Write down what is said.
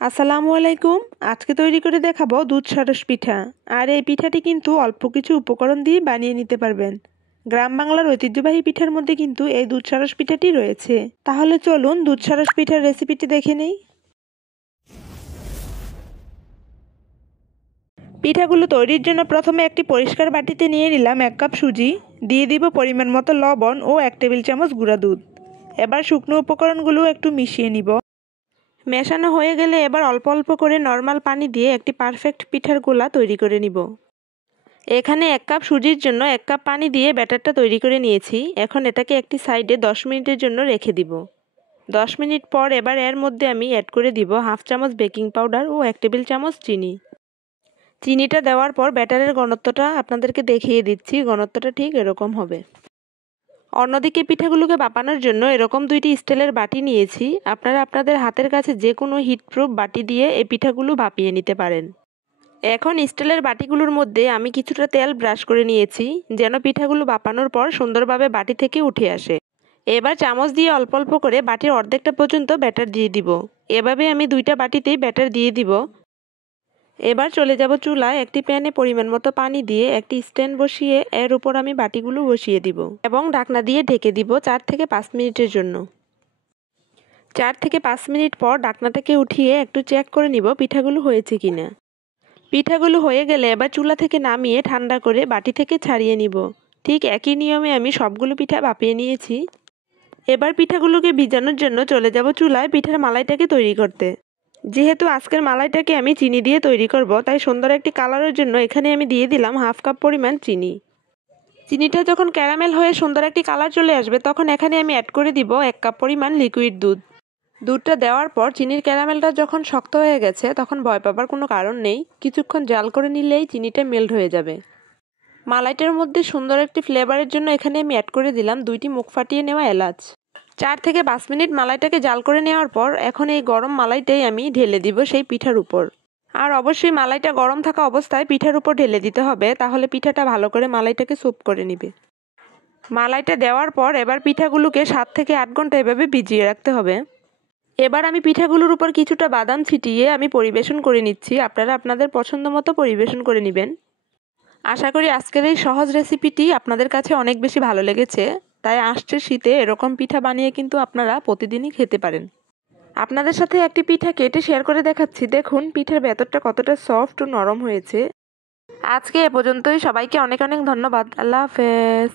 আসসালামু আলাইকুম। আজকে তৈরি করে দেখাবো দুধ সারস পিঠা। আর এই পিঠাটি কিন্তু অল্প কিছু উপকরণ দিয়ে বানিয়ে নিতে পারবেন। গ্রাম বাংলার ঐতিহ্যবাহী পিঠার মধ্যে কিন্তু এই দুধ সারস পিঠাটি রয়েছে। তাহলে চলুন দুধ সারস পিঠার রেসিপিটি দেখে নেই। পিঠাগুলো তৈরির জন্য প্রথমে একটি পরিষ্কার বাটিতে নিয়ে নিলাম 1 কাপ সুজি, দিয়ে দিব পরিমাণ মতো লবণ ও 1 টেবিল চামচ গুঁড়া দুধ। এবার শুকনো উপকরণগুলো একটু মিশিয়ে নিব। মেশানো হয়ে গেলে এবার অল্প অল্প করে নর্মাল পানি দিয়ে একটি পারফেক্ট পিঠার গোলা তৈরি করে নিব। এখানে 1 কাপ সুজির জন্য 1 কাপ পানি দিয়ে ব্যাটারটা তৈরি করে নিয়েছি। এখন এটাকে একটি সাইডে 10 মিনিটের জন্য রেখে দিব। 10 মিনিট পর এবার এর মধ্যে আমি অ্যাড করে দিব হাফ চামচ বেকিং পাউডার ও 1 টেবিল চামচ চিনি। চিনিটা দেওয়ার পর ব্যাটারের ঘনত্বটা আপনাদেরকে দেখিয়ে দিচ্ছি, ঘনত্বটা ঠিক এরকম হবে। অন্যদিকে পিঠাগুলোকে বাপানোর জন্য এরকম 2টি স্টিলের বাটি নিয়েছি। আপনারা আপনাদের হাতের কাছে যে কোনো হিটপ্রুফ বাটি দিয়ে এই পিঠাগুলো ভাপিয়ে নিতে পারেন। এখন স্টিলের বাটিগুলোর মধ্যে আমি কিছুটা তেল ব্রাশ করে নিয়েছি, যেন পিঠাগুলো বাপানোর পর সুন্দরভাবে বাটি থেকে উঠে আসে। এবার চামচ দিয়ে অল্প অল্প করে বাটির অর্ধেকটা পর্যন্ত ব্যাটার দিয়ে দিব। এভাবে আমি 2টা বাটিতেই ব্যাটার দিয়ে দিব। এবার চলে যাব চুলায়। একটি প্যানে পরিমাণ মতো পানি দিয়ে একটি স্ট্যান্ড বসিয়ে এর উপর আমি বাটিগুলো বসিয়ে দিব এবং ঢাকনা দিয়ে ঢেকে দিব 4 থেকে 5 মিনিটের জন্য। 4 থেকে 5 মিনিট পর ঢাকনাটাকে উঠিয়ে একটু চেক করে নিব পিঠাগুলো হয়েছে কিনা। পিঠাগুলো হয়ে গেলে এবার চুলা থেকে নামিয়ে ঠান্ডা করে বাটি থেকে ছাড়িয়ে নিব। ঠিক একই নিয়মে আমি সবগুলো পিঠা ভাপিয়ে নিয়েছি। এবার পিঠাগুলোকে ভিজানোর জন্য চলে যাব চুলায় পিঠার মালাইটাকে তৈরি করতে। যেহেতু আজকের মালাইটাকে আমি চিনি দিয়ে তৈরি করব, তাই সুন্দর একটি কালারের জন্য এখানে আমি দিয়ে দিলাম হাফ কাপ পরিমাণ চিনি। চিনিটা যখন ক্যারামেল হয়ে সুন্দর একটি কালার চলে আসবে, তখন এখানে আমি অ্যাড করে দিব 1 কাপ পরিমাণ লিকুইড দুধ। দুধটা দেওয়ার পর চিনির ক্যারামেলটা যখন শক্ত হয়ে গেছে, তখন ভয় পাবার কোনো কারণ নেই। কিছুক্ষণ জাল করে নিলেই চিনিটা মেল্ট হয়ে যাবে। মালাইটার মধ্যে সুন্দর একটি ফ্লেভারের জন্য এখানে আমি অ্যাড করে দিলাম 2টি মুখ ফাটিয়ে নেওয়া এলাচ। 4 থেকে 5 মিনিট মালাইটাকে জাল করে নেওয়ার পর এখন এই গরম মালাইটাই আমি ঢেলে দিব সেই পিঠার উপর। আর অবশ্যই মালাইটা গরম থাকা অবস্থায় পিঠার উপর ঢেলে দিতে হবে, তাহলে পিঠাটা ভালো করে মালাইটাকে সোপ করে নেবে। মালাইটা দেওয়ার পর এবার পিঠাগুলোকে 7 থেকে 8 ঘন্টা এভাবে ভিজিয়ে রাখতে হবে। এবার আমি পিঠাগুলোর উপর কিছুটা বাদাম ছিটিয়ে আমি পরিবেশন করে নিচ্ছি। আপনারা আপনাদের পছন্দ মতো পরিবেশন করে নেবেন। আশা করি আজকের এই সহজ রেসিপিটি আপনাদের কাছে অনেক বেশি ভালো লেগেছে। তাই আসছে শীতে এরকম পিঠা বানিয়ে কিন্তু আপনারা প্রতিদিনই খেতে পারেন। আপনাদের সাথে একটি পিঠা কেটে শেয়ার করে দেখাচ্ছি। দেখুন পিঠার ভেতরটা কতটা সফট ও নরম হয়েছে। আজকে এ পর্যন্তই। সবাইকে অনেক অনেক ধন্যবাদ। আল্লাহ হাফেজ।